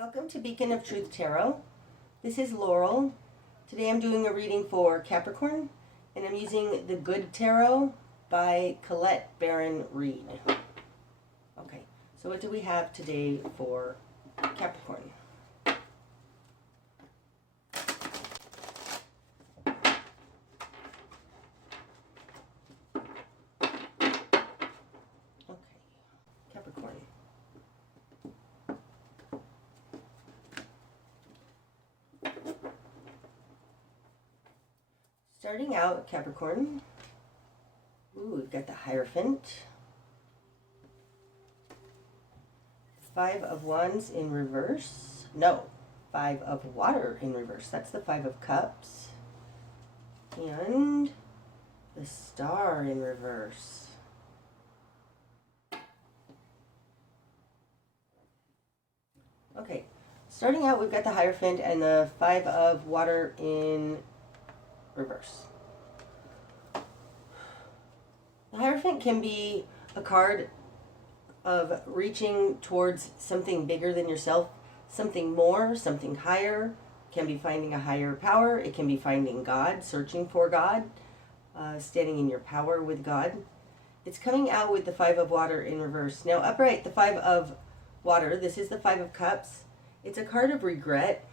Welcome to Beacon of Truth Tarot. This is Laurel. Today I'm doing a reading for Capricorn, and I'm using the Good Tarot by Collette Baron-Reid. Okay, so what do we have today for Capricorn? Okay, Capricorn. Starting out, Capricorn, we've got the Hierophant, 5 of Wands in reverse, no, 5 of Water in reverse, that's the 5 of Cups, and the Star in reverse. Okay, starting out, we've got the Hierophant and the 5 of Water in reverse. The Hierophant can be a card of reaching towards something bigger than yourself, something more, something higher. It can be finding a higher power. It can be finding God, searching for God, standing in your power with God. It's coming out with the 5 of Water in reverse. Now, upright, the 5 of Water, this is the 5 of Cups. It's a card of regret,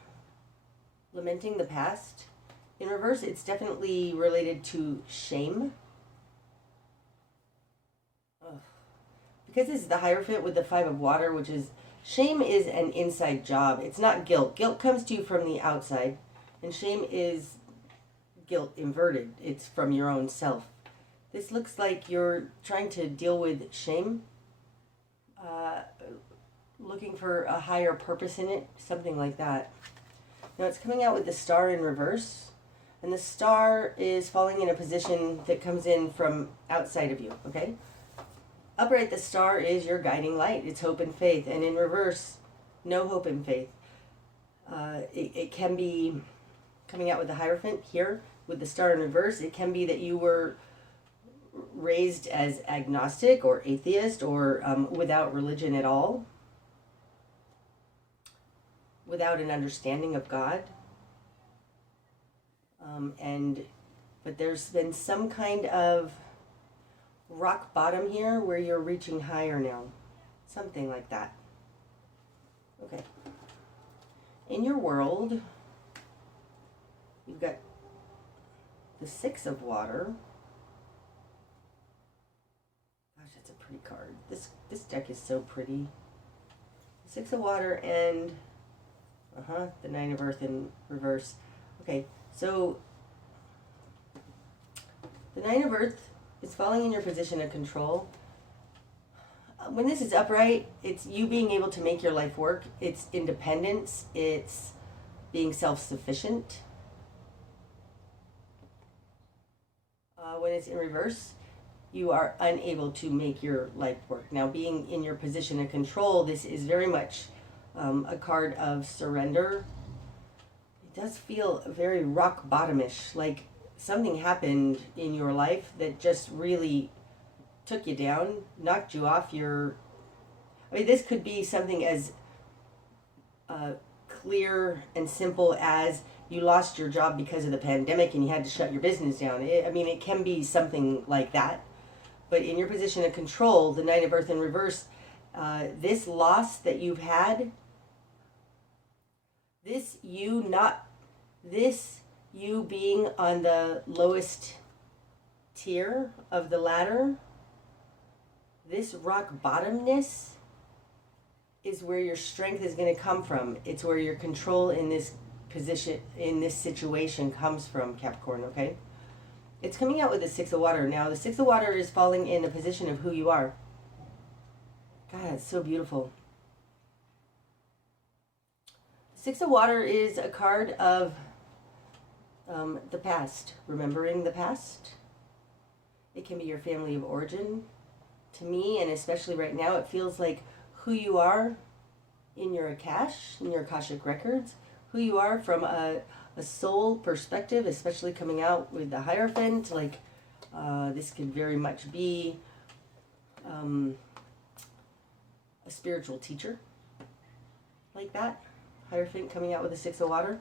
lamenting the past. In reverse, it's definitely related to shame. Because this is the Hierophant with the 5 of Water, which is, shame is an inside job. It's not guilt. Guilt comes to you from the outside, and shame is guilt inverted. It's from your own self. This looks like you're trying to deal with shame, looking for a higher purpose in it, something like that. Now it's coming out with the Star in reverse. And the Star is falling in a position that comes in from outside of you, okay? Upright, the Star is your guiding light. It's hope and faith. And in reverse, no hope and faith. It can be coming out with the Hierophant here with the Star in reverse. It can be that you were raised as agnostic or atheist or without religion at all, without an understanding of God. But there's been some kind of rock bottom here where you're reaching higher now. Something like that. Okay. In your world, you've got the 6 of Water. Gosh, that's a pretty card. This deck is so pretty. 6 of Water and the 9 of Earth in reverse. Okay, so the 9 of Earth is falling in your position of control. When this is upright, it's you being able to make your life work. It's independence. It's being self-sufficient. When it's in reverse, you are unable to make your life work. Now, being in your position of control, this is very much a card of surrender. It does feel very rock bottomish, like something happened in your life that just really took you down, knocked you off your... I mean, this could be something as clear and simple as you lost your job because of the pandemic and you had to shut your business down. It can be something like that. But in your position of control, the 9 of Earth in reverse, this loss that you've had, this you being on the lowest tier of the ladder, this rock bottomness is where your strength is going to come from. It's where your control in this position, in this situation comes from, Capricorn, okay? It's coming out with the 6 of Water. Now, the 6 of Water is falling in a position of who you are. God, it's so beautiful. 6 of Water is a card of the past, remembering the past. It can be your family of origin. To me, and especially right now, it feels like who you are in your Akash, in your Akashic records, who you are from a soul perspective, especially coming out with the Hierophant. Like, this could very much be a spiritual teacher, like that. Hierophant coming out with the Six of Water.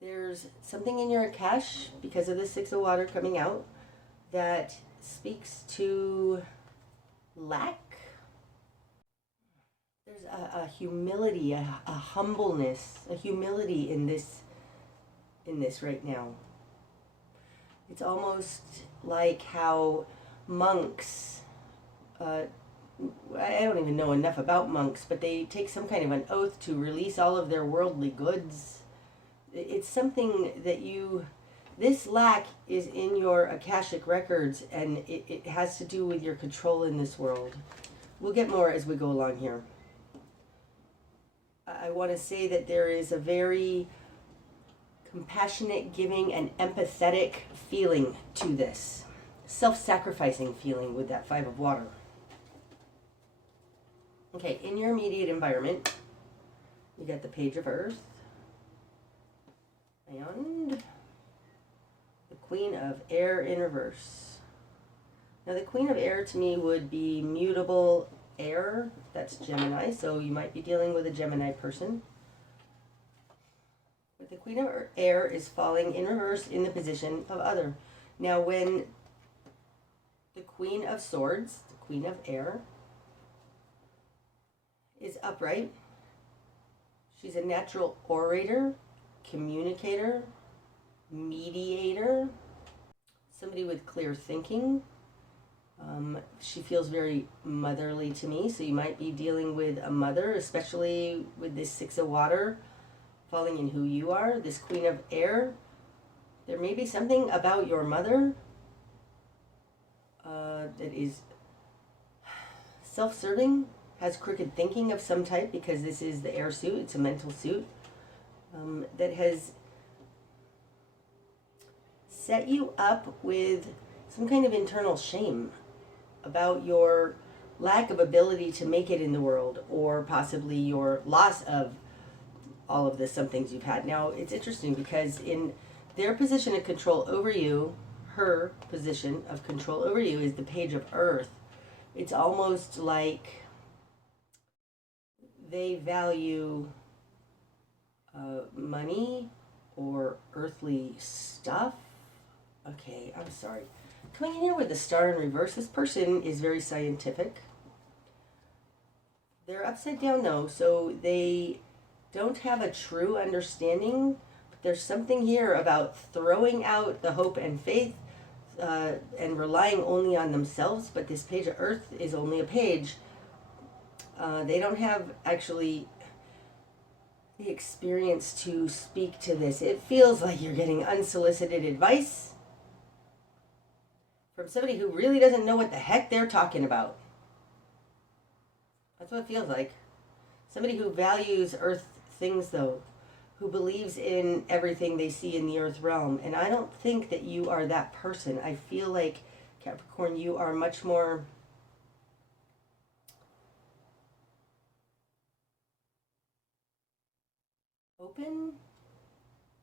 There's something in your Akash, because of the Six of Water coming out, that speaks to lack. There's a humility, a humbleness, a humility in this right now. It's almost like how monks, I don't even know enough about monks, but they take some kind of an oath to release all of their worldly goods. It's something that this lack is in your Akashic records, and it has to do with your control in this world. We'll get more as we go along here. I want to say that there is a very compassionate, giving, and empathetic feeling to this. Self-sacrificing feeling with that Five of Water. Okay, in your immediate environment, you got the Page of Earth and the Queen of Air in reverse. Now the Queen of Air to me would be mutable air. That's Gemini, so you might be dealing with a Gemini person. But the Queen of Air is falling in reverse in the position of other. Now when the Queen of Swords, the Queen of Air, is upright, she's a natural orator, communicator, mediator, somebody with clear thinking. She feels very motherly to me, so you might be dealing with a mother, especially with this Six of Water falling in who you are. This Queen of Air, there may be something about your mother that is self-serving, has crooked thinking of some type, because this is the air suit, it's a mental suit, that has set you up with some kind of internal shame about your lack of ability to make it in the world, or possibly your loss of all of the some things you've had. Now, it's interesting because in their position of control over you, her position of control over you is the Page of Earth. It's almost like they value money or earthly stuff. Okay, I'm sorry. Coming in here with the Star in reverse, this person is very scientific. They're upside down though, so they don't have a true understanding. But there's something here about throwing out the hope and faith and relying only on themselves. But this Page of Earth is only a page. They don't have actually the experience to speak to this. It feels like you're getting unsolicited advice from somebody who really doesn't know what the heck they're talking about. That's what it feels like. Somebody who values earth things, though, who believes in everything they see in the earth realm. And I don't think that you are that person. I feel like, Capricorn, you are much more open,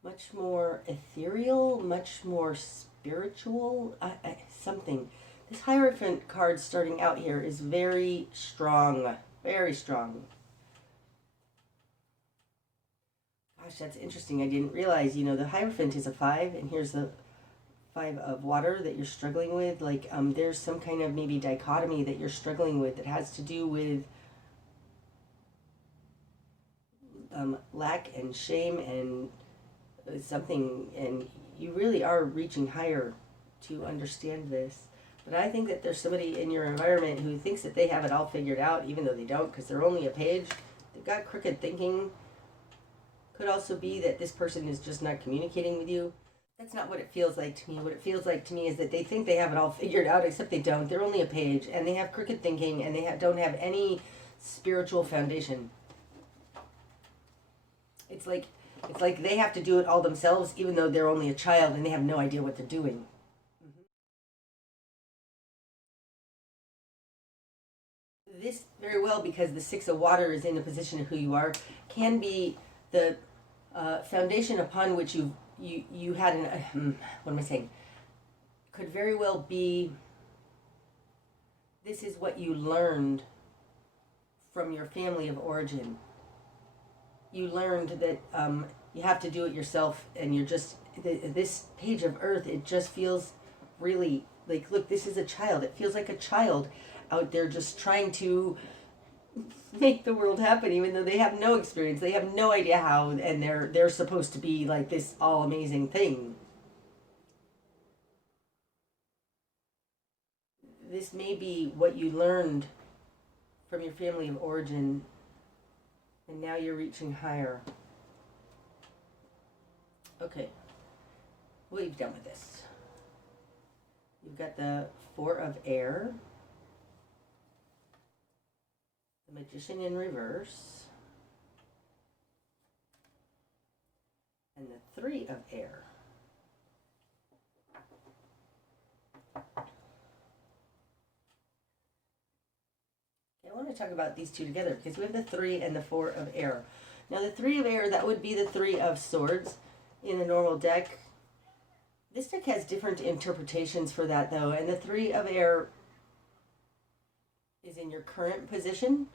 much more ethereal, much more spiritual, something. This Hierophant card starting out here is very strong, very strong. Gosh, that's interesting. I didn't realize, the Hierophant is a 5, and here's the 5 of Water that you're struggling with. Like, there's some kind of maybe dichotomy that you're struggling with that has to do with lack and shame and something, and you really are reaching higher to understand this. But I think that there's somebody in your environment who thinks that they have it all figured out, even though they don't, because they're only a page. They've got crooked thinking. Could also be that this person is just not communicating with you. That's not what it feels like to me. What it feels like to me is that they think they have it all figured out, except they don't. They're only a page, and they have crooked thinking, and they don't have any spiritual foundation. It's like they have to do it all themselves, even though they're only a child and they have no idea what they're doing. This very well, because the Six of Water is in the position of who you are, can be the foundation upon which you had what am I saying? Could very well be, this is what you learned from your family of origin. you learned that you have to do it yourself, and you're just, this page of earth, it just feels really like, look, this is a child. It feels like a child out there just trying to make the world happen, even though they have no experience. They have no idea how, and they're supposed to be like this all amazing thing. This may be what you learned from your family of origin, and now you're reaching higher. Okay, what have you done with this? You've got the Four of Air, the Magician in reverse, and the Three of Air. I want to talk about these two together because we have the Three and the Four of Air. Now the Three of Air, that would be the Three of Swords in the normal deck. This deck has different interpretations for that though, and the Three of Air is in your current position,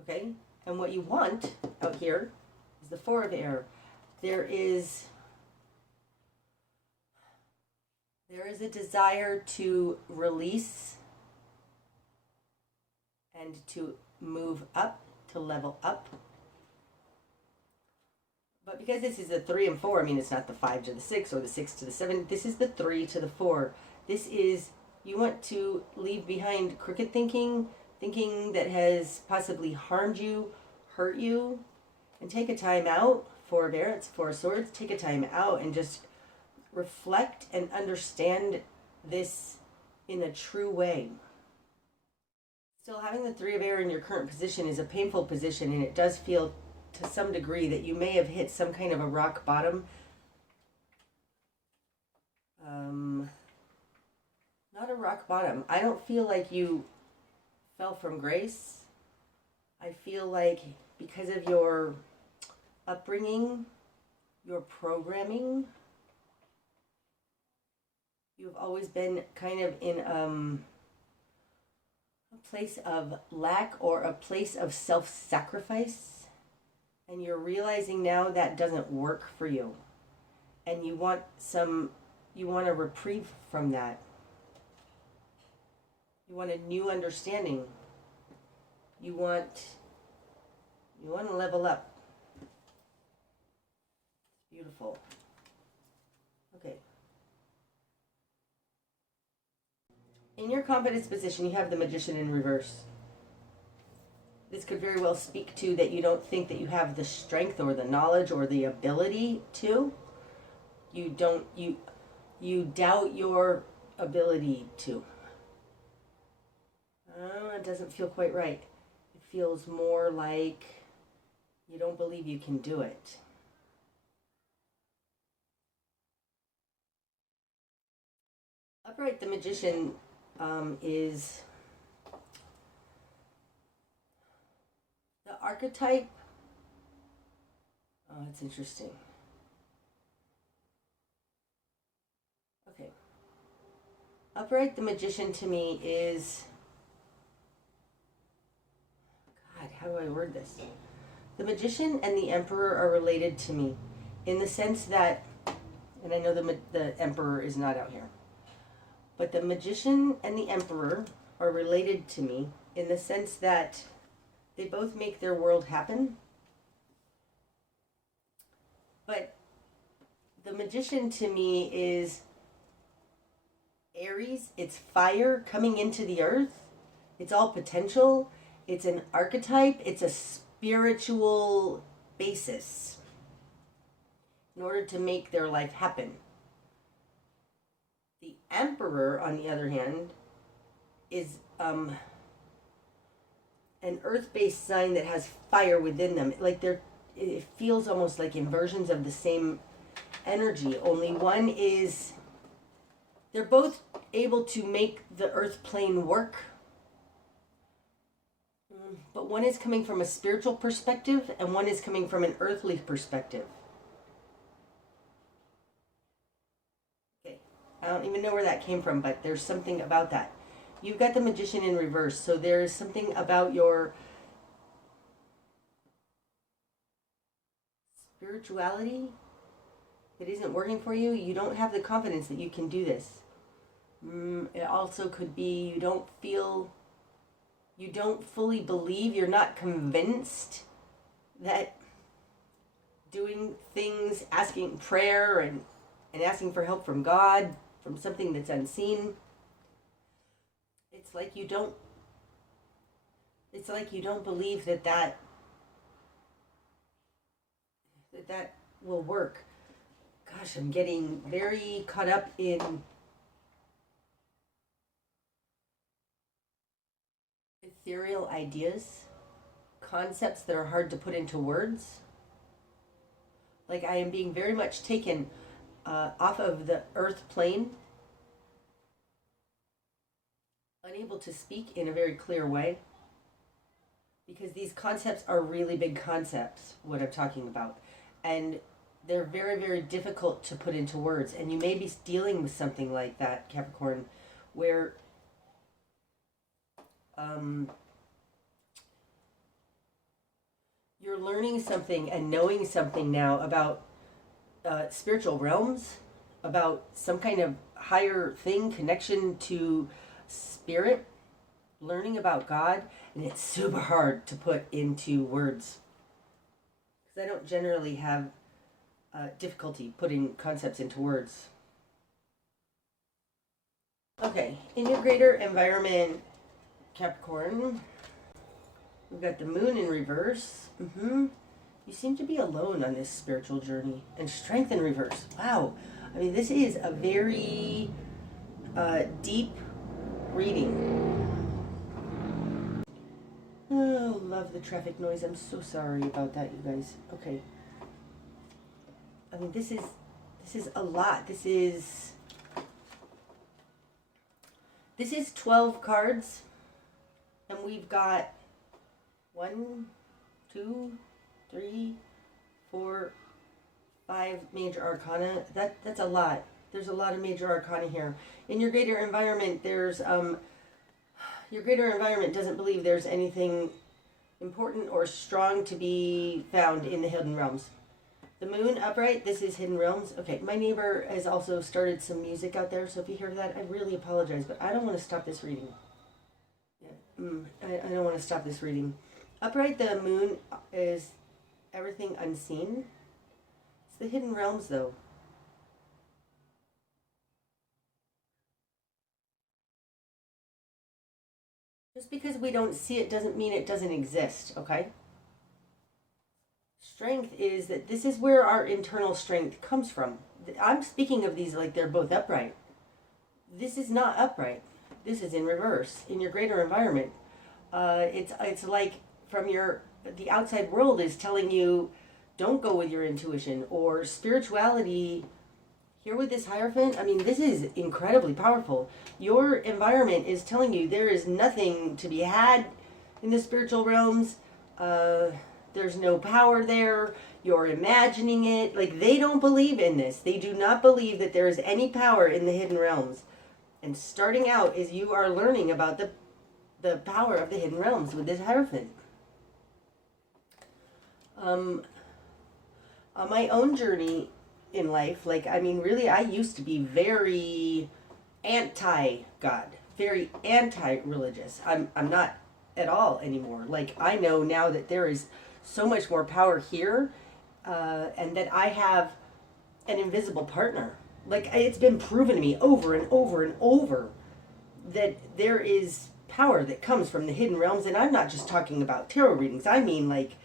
okay? And what you want out here is the Four of Air. There is a desire to release and to move up, to level up. But because this is the 3 and 4, I mean, it's not the 5 to the 6 or the 6 to the 7. This is the 3 to the 4. This is, you want to leave behind crooked thinking, thinking that has possibly harmed you, hurt you, and take a time out. Four of Air, it's Four of Swords. Take a time out and just reflect and understand this in a true way. Still, having the Three of Air in your current position is a painful position, and it does feel to some degree that you may have hit some kind of a rock bottom. Not a rock bottom. I don't feel like you fell from grace. I feel like because of your upbringing, your programming, you've always been kind of in a place of lack or a place of self-sacrifice, and you're realizing now that doesn't work for you, and you want a reprieve from that. You want a new understanding. You want to level up. Beautiful. Okay. In your confidence position, you have the Magician in reverse. This could very well speak to that you don't think that you have the strength or the knowledge or the ability to. You doubt your ability to. It doesn't feel quite right. It feels more like you don't believe you can do it. Upright, the Magician is the archetype. Oh, that's interesting. Okay. Upright, the Magician to me is, God, how do I word this? The Magician and the Emperor are related to me in the sense that, and I know the Emperor is not out here, but the Magician and the Emperor are related to me in the sense that they both make their world happen. But the Magician to me is Aries. It's fire coming into the earth. It's all potential. It's an archetype. It's a spiritual basis in order to make their life happen. The Emperor, on the other hand, is an earth-based sign that has fire within them. Like it feels almost like inversions of the same energy. Only one is, they're both able to make the earth plane work, but one is coming from a spiritual perspective and one is coming from an earthly perspective. I don't even know where that came from, but there's something about that. You've got the Magician in reverse, so there's something about your spirituality that isn't working for you, you don't have the confidence that you can do this. It also could be you don't fully believe, you're not convinced that doing things, asking prayer and asking for help from God, from something that's unseen, it's like you don't believe that will work. Gosh, I'm getting very caught up in ethereal ideas, concepts that are hard to put into words. Like I am being very much taken off of the earth plane, unable to speak in a very clear way, because these concepts are really big concepts, what I'm talking about. And they're very, very difficult to put into words. And you may be dealing with something like that, Capricorn, where you're learning something and knowing something now about spiritual realms, about some kind of higher thing, connection to spirit, learning about God, and it's super hard to put into words. Because I don't generally have difficulty putting concepts into words. Okay, in your greater environment, Capricorn, we've got the moon in reverse. You seem to be alone on this spiritual journey. And strength in reverse. Wow. I mean, this is a very deep reading. Oh, love the traffic noise. I'm so sorry about that, you guys. Okay. I mean, this is a lot. This is 12 cards. And we've got 1, 2, 3, 4, 5 major arcana. That's a lot. There's a lot of major arcana here. In your greater environment, there's your greater environment doesn't believe there's anything important or strong to be found in the hidden realms. The moon upright, this is hidden realms. Okay, my neighbor has also started some music out there, so if you hear that, I really apologize, but I don't want to stop this reading. I don't want to stop this reading. Upright, the moon is everything unseen. It's the hidden realms, though. Just because we don't see it doesn't mean it doesn't exist, okay? Strength is that this is where our internal strength comes from. I'm speaking of these like they're both upright. This is not upright. This is in reverse. In your greater environment, it's like from the outside world is telling you, don't go with your intuition, or spirituality. Here with this Hierophant, I mean, this is incredibly powerful. Your environment is telling you there is nothing to be had in the spiritual realms. There's no power there. You're imagining it. Like, they don't believe in this. They do not believe that there is any power in the hidden realms. And starting out is you are learning about the power of the hidden realms with this Hierophant. On my own journey in life, like, I mean, really, I used to be very anti-God, very anti-religious. I'm not at all anymore. Like, I know now that there is so much more power here, and that I have an invisible partner. Like, it's been proven to me over and over and over that there is power that comes from the hidden realms, and I'm not just talking about tarot readings. I mean, like,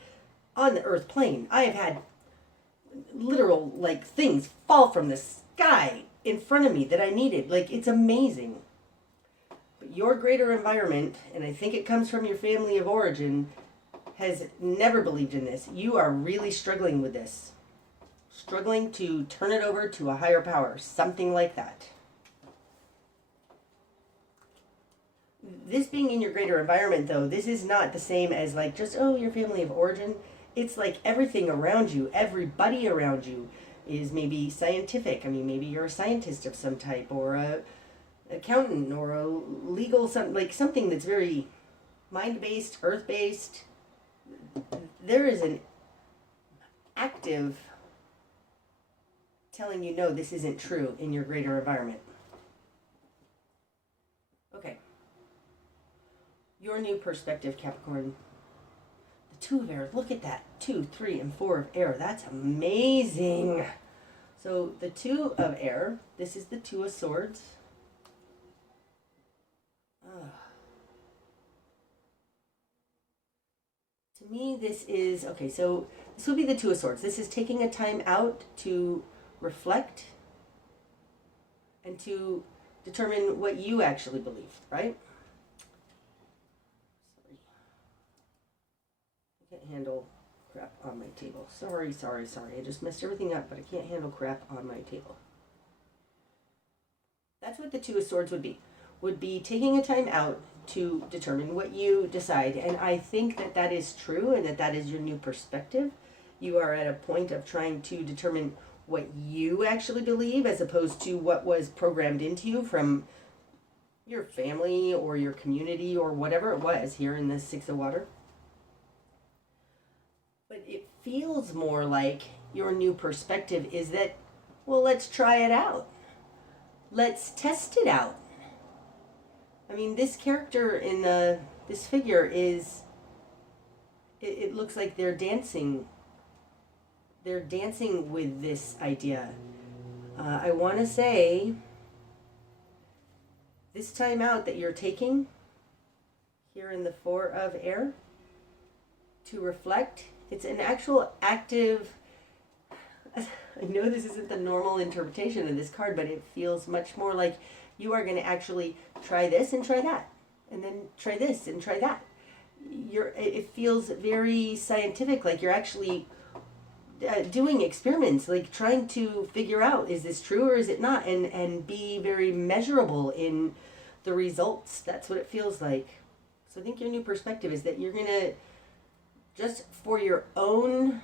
on the earth plane. I have had literal, like, things fall from the sky in front of me that I needed. Like, it's amazing. But your greater environment, and I think it comes from your family of origin, has never believed in this. You are really struggling with this. Struggling to turn it over to a higher power. Something like that. This being in your greater environment, though, this is not the same as, like, just, oh, your family of origin. It's like everything around you, everybody around you is maybe scientific. I mean, maybe you're a scientist of some type, or a accountant, or a legal, something that's very mind-based, earth-based. There is an active telling you, no, this isn't true in your greater environment. Okay. Your new perspective, Capricorn. The 2 of air. Look at that. 2, 3, and 4 of air. That's amazing. So the 2 of air. This is the 2 of swords. To me, this is, okay, so this will be the 2 of swords. This is taking a time out to reflect and to determine what you actually believe, right? Sorry. I can't handle crap on my table. Sorry. I just messed everything up, but I can't handle crap on my table. That's what the 2 of swords would be. Would be taking a time out to determine what you decide. And I think that that is true and that that is your new perspective. You are at a point of trying to determine what you actually believe as opposed to what was programmed into you from your family or your community or whatever it was here in the 6 of water. But it feels more like your new perspective is that, well, let's try it out. Let's test it out. I mean, this character in this figure is, it looks like they're dancing. They're dancing with this idea. I want to say, this time out that you're taking here in the 4 of air to reflect, it's an actual active, I know this isn't the normal interpretation of this card, but it feels much more like you are going to actually try this and try that, and then try this and try that. It feels very scientific, like you're actually doing experiments, like trying to figure out, is this true or is it not, and be very measurable in the results. That's what it feels like. So I think your new perspective is that you're going to, just for your own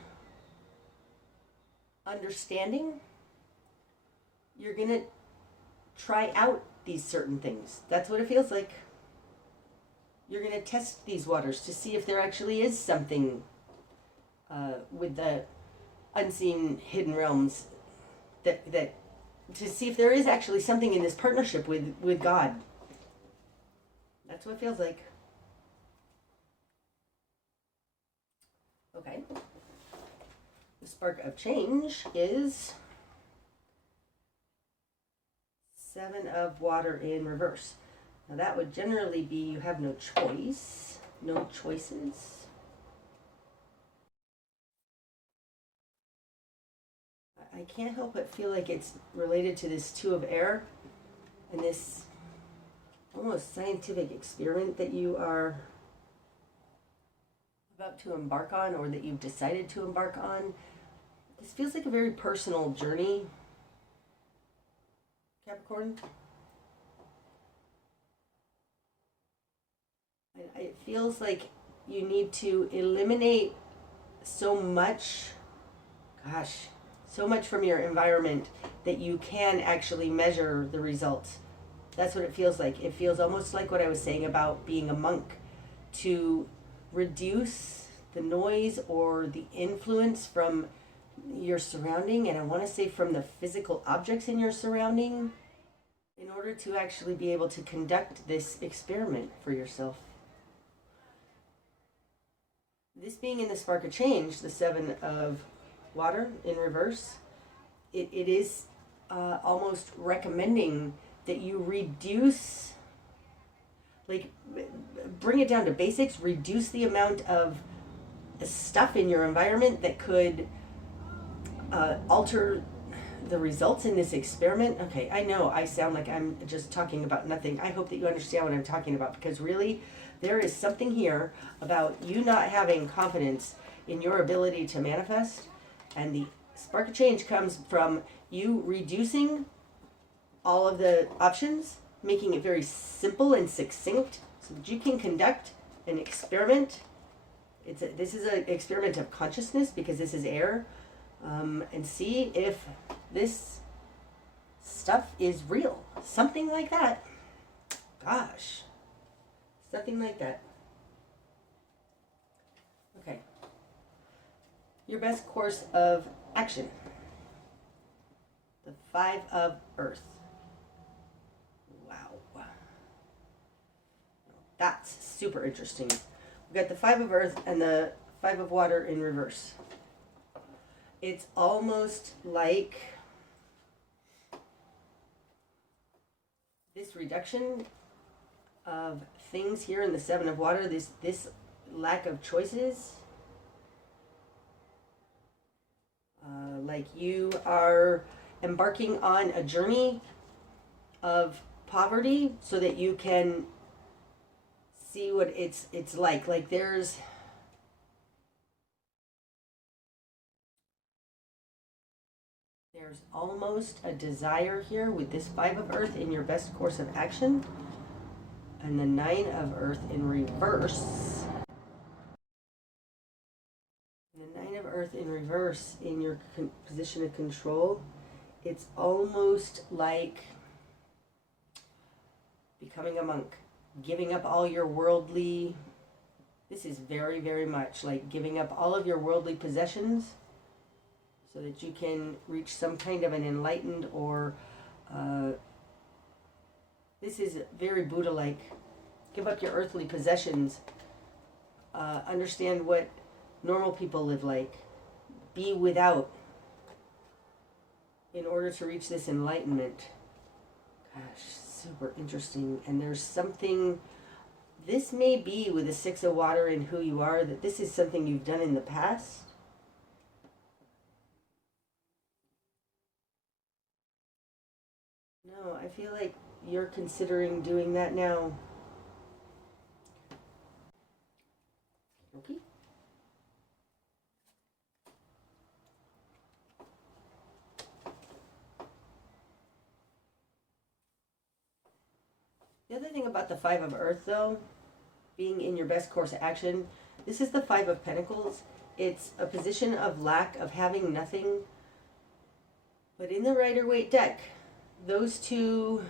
understanding, you're going to try out these certain things. That's what it feels like. You're going to test these waters to see if there actually is something with the unseen hidden realms, that to see if there is actually something in this partnership with God. That's what it feels like. Okay. The spark of change is 7 of water in reverse. Now that would generally be you have no choice, no choices. I can't help but feel like it's related to this 2 of air and this almost scientific experiment that you are about to embark on, or that you've decided to embark on. This feels like a very personal journey, Capricorn. It feels like you need to eliminate so much from your environment that you can actually measure the results. That's what it feels like. It feels almost like what I was saying about being a monk, to reduce the noise or the influence from your surrounding, and I want to say from the physical objects in your surrounding, in order to actually be able to conduct this experiment for yourself. This being in the spark of change, the 7 of water in reverse, it is almost recommending that you reduce, like bring it down to basics, reduce the amount of stuff in your environment that could alter the results in this experiment. Okay, I know I sound like I'm just talking about nothing. I hope that you understand what I'm talking about, because really there is something here about you not having confidence in your ability to manifest, and the spark of change comes from you reducing all of the options, making it very simple and succinct so that you can conduct an experiment. This is an experiment of consciousness, because this is air, and see if this stuff is real. Something like that. Gosh. Something like that. Okay. Your best course of action. Five of Earth. Wow. That's super interesting. We've got the Five of Earth and the Five of Water in reverse. It's almost like this reduction of things here in the Seven of Water, this lack of choices. Like you are embarking on a journey of poverty so that you can see what it's like. Like there's almost a desire here with this Five of Earth in your best course of action and the Nine of Earth in reverse. The Nine of Earth in reverse in your position of control. It's almost like becoming a monk, giving up all your worldly. This is very, very much like giving up all of your worldly possessions so that you can reach some kind of an enlightened or this is very Buddha-like. Give up your earthly possessions. Understand what normal people live like. Be without in order to reach this enlightenment. Gosh, super interesting. And there's something, this may be with the Six of Water and who you are, that this is something you've done in the past. No, I feel like you're considering doing that now. Okay. The other thing about the Five of Earth, though, being in your best course of action, this is the Five of Pentacles. It's a position of lack, of having nothing. But in the Rider-Waite deck, those two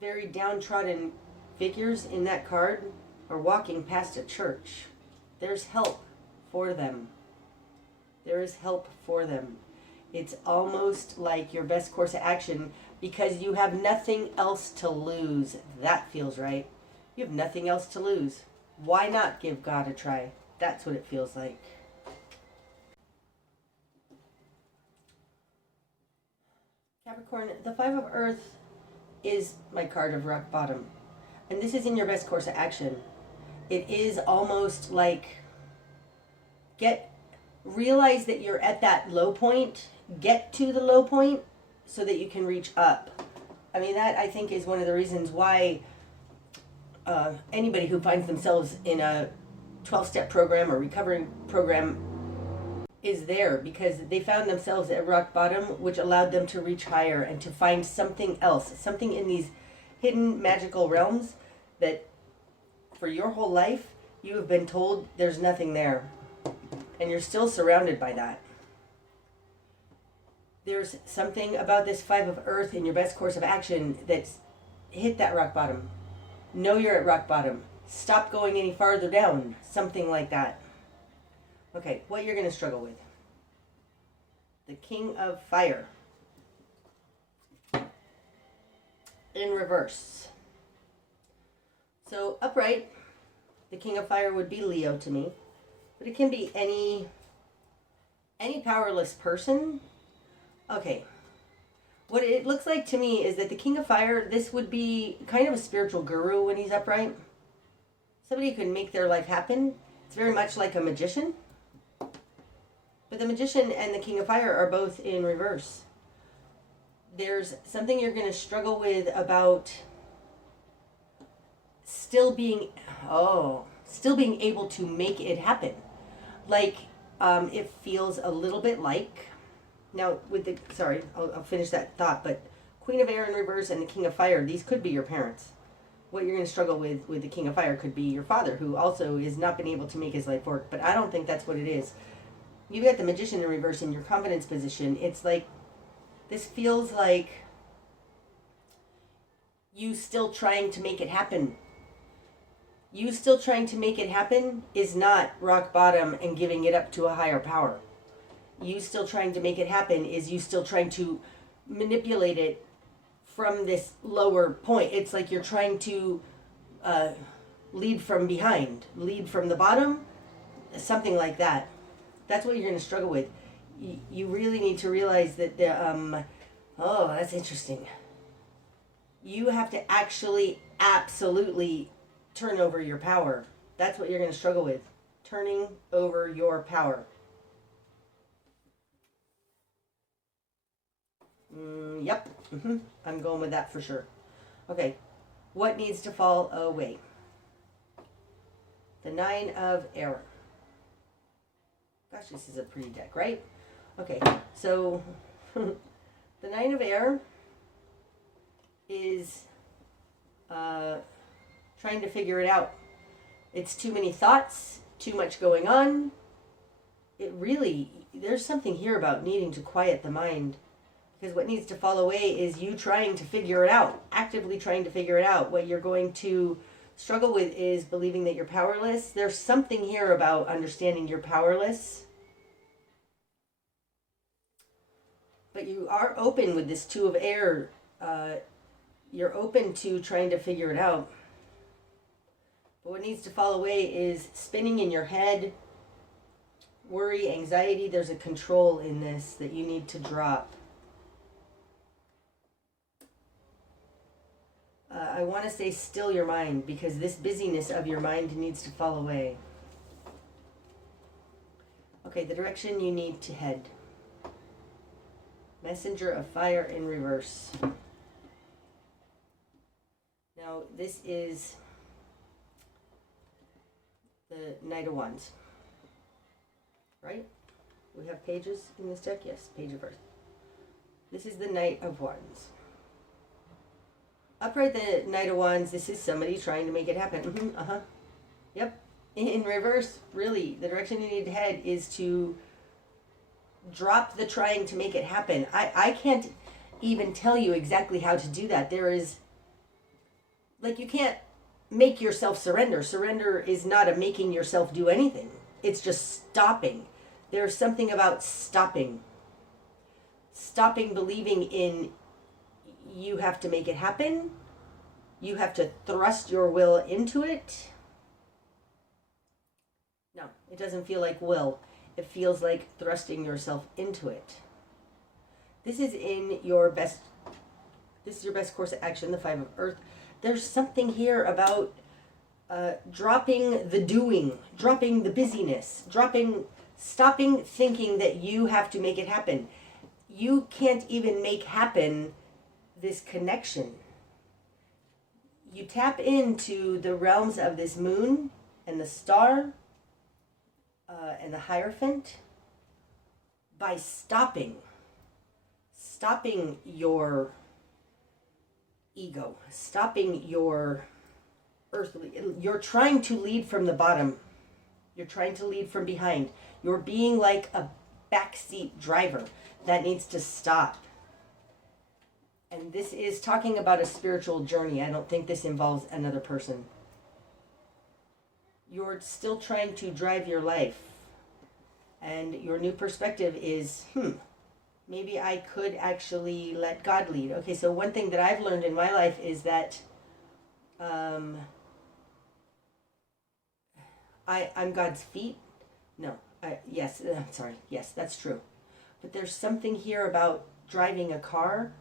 very downtrodden figures in that card are walking past a church. There's help for them. There is help for them. It's almost like your best course of action because you have nothing else to lose. That feels right. You have nothing else to lose. Why not give God a try? That's what it feels like. Capricorn, the Five of Earth is my card of rock bottom. And this is in your best course of action. It is almost like realize that you're at that low point, get to the low point so that you can reach up. I mean, that I think is one of the reasons why anybody who finds themselves in a 12-step program or recovery program is there because they found themselves at rock bottom, which allowed them to reach higher and to find something else, something in these hidden magical realms that for your whole life you have been told there's nothing there. And you're still surrounded by that. There's something about this Five of Earth in your best course of action that's hit that rock bottom. Know you're at rock bottom. Stop going any farther down. Something like that. Okay, what you're going to struggle with. The King of Fire. In reverse. So upright, the King of Fire would be Leo to me. But it can be any powerless person. Okay. What it looks like to me is that the King of Fire, this would be kind of a spiritual guru when he's upright. Somebody who can make their life happen. It's very much like a magician. But the Magician and the King of Fire are both in reverse. There's something you're going to struggle with about still being able to make it happen. Like, it feels a little bit like, now with the, sorry, I'll finish that thought, but Queen of Air in reverse and the King of Fire, these could be your parents. What you're going to struggle with the King of Fire could be your father, who also has not been able to make his life work, but I don't think that's what it is. You've got the Magician in reverse in your confidence position. It's like, this feels like you still trying to make it happen. You still trying to make it happen is not rock bottom and giving it up to a higher power. You still trying to make it happen is you still trying to manipulate it from this lower point. It's like you're trying to lead from behind, lead from the bottom, something like that. That's what you're going to struggle with. You really need to realize that oh, that's interesting. You have to actually absolutely turn over your power. That's what you're going to struggle with. Turning over your power. Yep. I'm going with that for sure. Okay. What needs to fall away? The Nine of Air. Gosh, this is a pretty deck, right? Okay, so the Nine of Air is trying to figure it out. It's too many thoughts, too much going on. It really, there's something here about needing to quiet the mind. Because what needs to fall away is you trying to figure it out, actively trying to figure it out. What you're going to struggle with is believing that you're powerless. There's something here about understanding you're powerless. But you are open with this Two of Air. You're open to trying to figure it out. But what needs to fall away is spinning in your head, worry, anxiety. There's a control in this that you need to drop. I want to say still your mind, because this busyness of your mind needs to fall away. Okay, the direction you need to head. Messenger of Fire in reverse. Now, this is the Knight of Wands. Right? We have pages in this deck? Yes, page of Earth. This is the Knight of Wands. Upright, the Knight of Wands, this is somebody trying to make it happen. Yep. In reverse, really, the direction you need to head is to drop the trying to make it happen. I can't even tell you exactly how to do that. There is, like, you can't make yourself surrender. Surrender is not a making yourself do anything. It's just stopping. There's something about stopping. Stopping believing in you have to make it happen. You have to thrust your will into it. No, it doesn't feel like will. It feels like thrusting yourself into it. This is your best course of action, the Five of Earth. There's something here about dropping the doing, dropping the busyness, stopping thinking that you have to make it happen. You can't even make happen this connection. You tap into the realms of this moon and the star and the Hierophant by stopping your ego, stopping your earthly. You're trying to lead from the bottom. You're trying to lead from behind. You're being like a backseat driver that needs to stop. And this is talking about a spiritual journey. I don't think this involves another person. You're still trying to drive your life. And your new perspective is, maybe I could actually let God lead. Okay, so one thing that I've learned in my life is that I'm God's feet. No, yes, that's true. But there's something here about driving a car.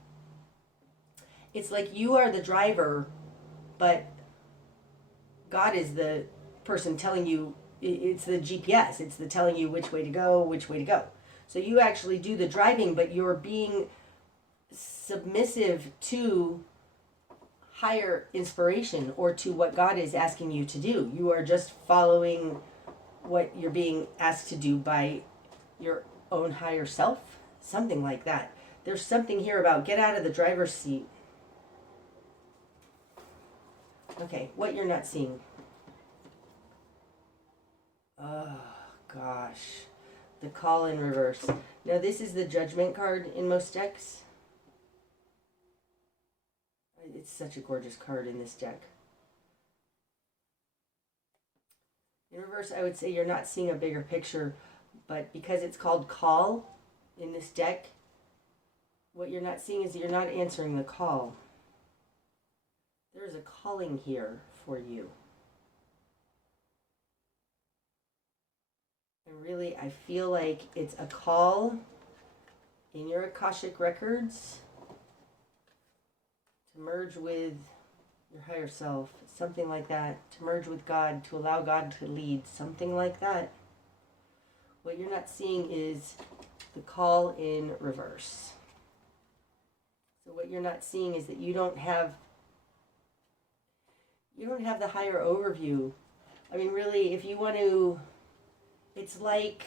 It's like you are the driver, but God is the person telling you, it's the GPS, it's the telling you which way to go. So you actually do the driving, but you're being submissive to higher inspiration or to what God is asking you to do. You are just following what you're being asked to do by your own higher self, something like that. There's something here about get out of the driver's seat. Okay, what you're not seeing. Oh, gosh. The Call in reverse. Now, this is the Judgment card in most decks. It's such a gorgeous card in this deck. In reverse, I would say you're not seeing a bigger picture, but because it's called Call in this deck, what you're not seeing is that you're not answering the call. There's a calling here for you. And really, I feel like it's a call in your Akashic records to merge with your higher self, something like that, to merge with God, to allow God to lead, something like that. What you're not seeing is the call in reverse. So what you're not seeing is that you don't have the higher overview. I mean, really, if you want to, it's like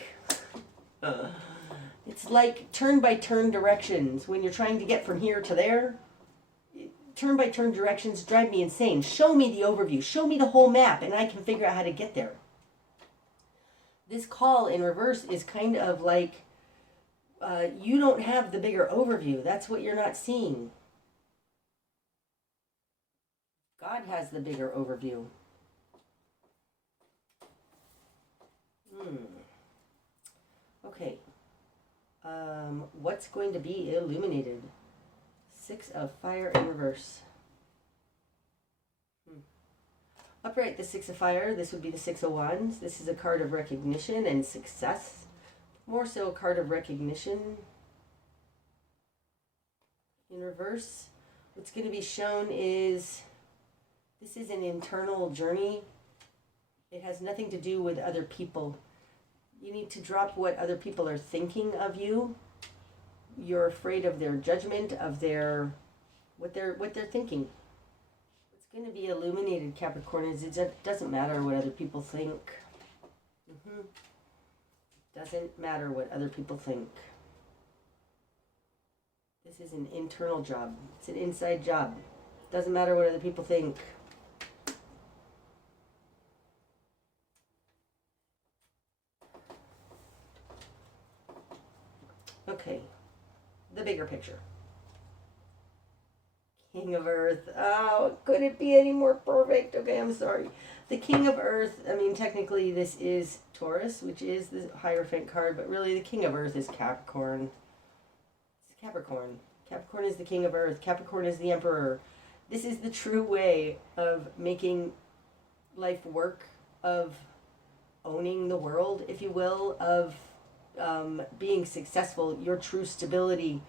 turn-by-turn directions. When you're trying to get from here to there, turn-by-turn directions drive me insane. Show me the overview. Show me the whole map, and I can figure out how to get there. This call in reverse is kind of like you don't have the bigger overview. That's what you're not seeing. God has the bigger overview. Okay. What's going to be illuminated? 6 of fire in reverse. Upright, the 6 of fire. This would be the 6 of wands. This is a card of recognition and success. More so a card of recognition. In reverse, what's going to be shown is this is an internal journey. It has nothing to do with other people. You need to drop what other people are thinking of you. You're afraid of their judgment, of their what they're thinking. What's going to be illuminated, Capricorn, is it doesn't matter what other people think. Doesn't matter what other people think. This is an internal job. It's an inside job. Doesn't matter what other people think. Okay, the bigger picture. King of Earth. Oh, could it be any more perfect? Okay, I'm sorry. The King of Earth, I mean, technically this is Taurus, which is the Hierophant card, but really the King of Earth is Capricorn. It's Capricorn. Capricorn is the King of Earth. Capricorn is the Emperor. This is the true way of making life work, of owning the world, if you will, of being successful, your true stability.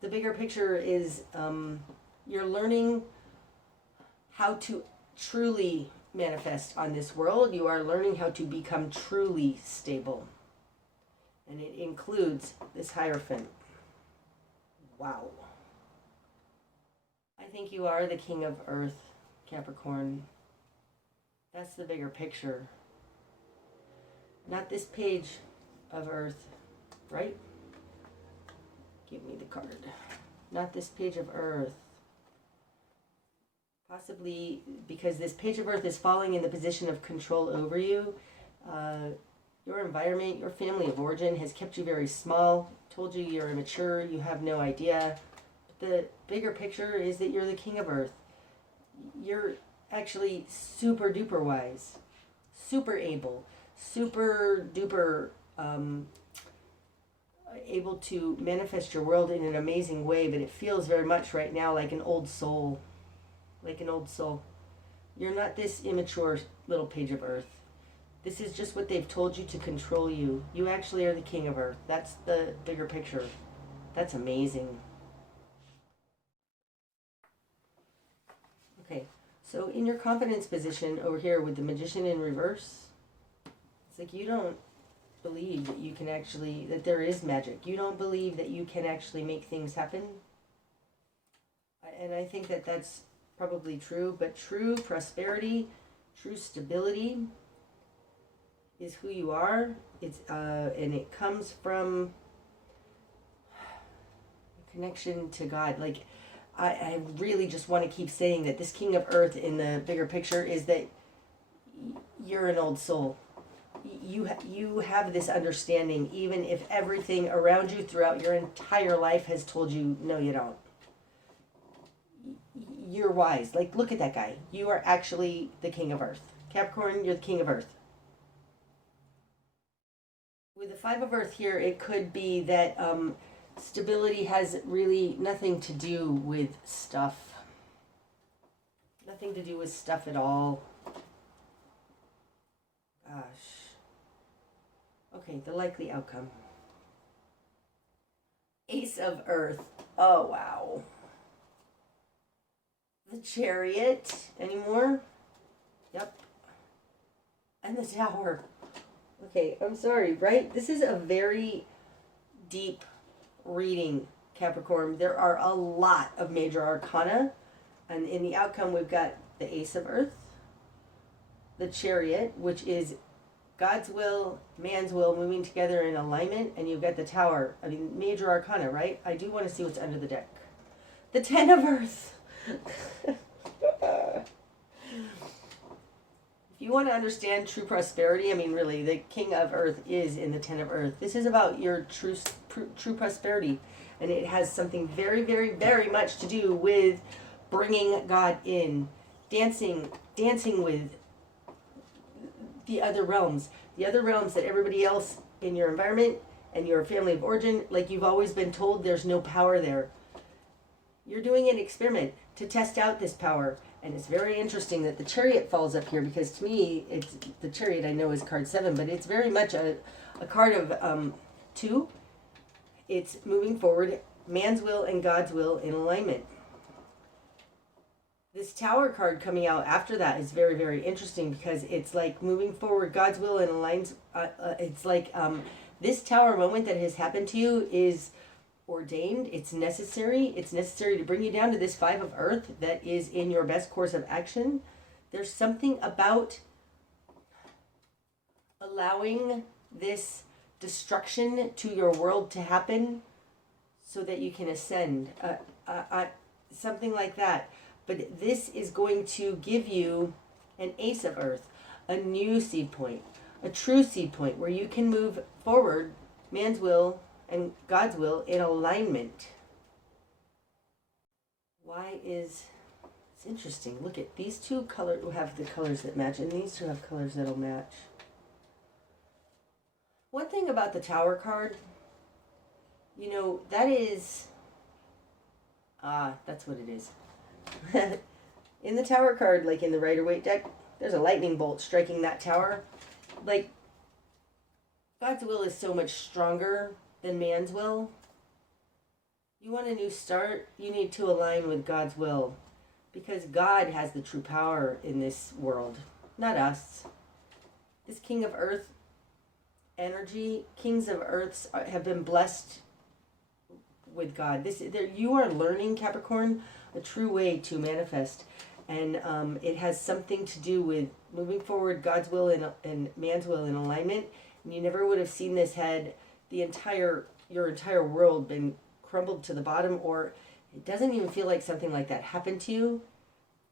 The bigger picture is you're learning how to truly manifest on this world. You are learning how to become truly stable. And it includes this Hierophant. Wow. I think you are the King of Earth, Capricorn. That's the bigger picture. Not this page of Earth, right? Give me the card. Not this page of Earth. Possibly because this page of Earth is falling in the position of control over you. Your environment, your family of origin has kept you very small, told you you're immature, you have no idea. But the bigger picture is that you're the King of Earth. You're actually super duper wise, super able, super duper able to manifest your world in an amazing way, but it feels very much right now like an old soul. Like an old soul. You're not this immature little page of Earth. This is just what they've told you to control you. You actually are the King of Earth. That's the bigger picture. That's amazing. Okay, so in your confidence position over here with the Magician in reverse, it's like you don't believe that you can actually, that there is magic. You don't believe that you can actually make things happen. And I think that that's probably true, but true prosperity, true stability is who you are. It's and it comes from a connection to God. Like I really just want to keep saying that this King of Earth in the bigger picture is that you're an old soul. You have this understanding, even if everything around you throughout your entire life has told you, no, you don't. You're wise. Like, look at that guy. You are actually the King of Earth. Capricorn, you're the King of Earth. With the 5 of Earth here, it could be that Stability has really nothing to do with stuff. Nothing to do with stuff at all. Gosh. Okay, the likely outcome. Ace of Earth. Oh, wow. The Chariot. Any more? Yep. And the Tower. Okay, I'm sorry, right? This is a very deep reading, Capricorn. There are a lot of major arcana. And in the outcome, we've got the Ace of Earth, the Chariot, which is God's will, man's will moving together in alignment, and you've got the Tower. I mean, major arcana, right? I do want to see what's under the deck. The Ten of Earth. If you want to understand true prosperity, I mean, really, the King of Earth is in the Ten of Earth. This is about your true prosperity, and it has something very, very, very much to do with bringing God in, dancing with the other realms that everybody else in your environment and your family of origin, like you've always been told, there's no power there. You're doing an experiment to test out this power. And it's very interesting that the Chariot falls up here, because to me, it's the Chariot I know is card 7, but it's very much a card of 2. It's moving forward, man's will and God's will in alignment. This Tower card coming out after that is very, very interesting, because it's like moving forward, God's will in aligns. It's like this Tower moment that has happened to you is ordained. It's necessary. It's necessary to bring you down to this 5 of Earth that is in your best course of action. There's something about allowing this destruction to your world to happen so that you can ascend. Something like that. But this is going to give you an Ace of Earth, a new seed point, a true seed point where you can move forward, man's will and God's will in alignment. It's interesting. Look at these two colors have the colors that match, and these two have colors that'll match. One thing about the Tower card, you know, that is, that's what it is. In the Tower card, like in the Rider-Waite deck, there's a lightning bolt striking that tower. Like, God's will is so much stronger than man's will. You want a new start, you need to align with God's will, because God has the true power in this world, not us. This King of Earth energy, Kings of Earths have been blessed with God. You are learning, Capricorn, a true way to manifest, and it has something to do with moving forward, God's will and man's will in alignment. And you never would have seen this had your entire world been crumbled to the bottom, or it doesn't even feel like something like that happened to you.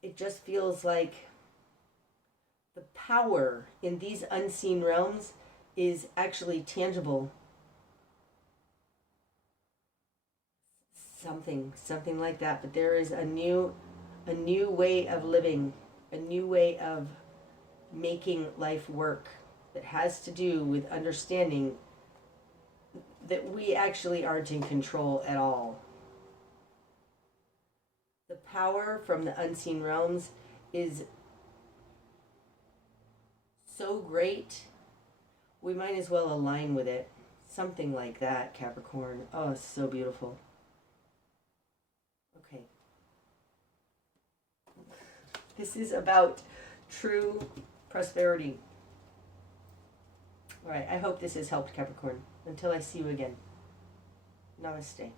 It just feels like the power in these unseen realms is actually tangible. Something like that. But there is a new way of living, a new way of making life work that has to do with understanding that we actually aren't in control at all. The power from the unseen realms is so great, we might as well align with it. Something like that, Capricorn. Oh, it's so beautiful. Okay. This is about true prosperity. All right, I hope this has helped, Capricorn. Until I see you again. Namaste.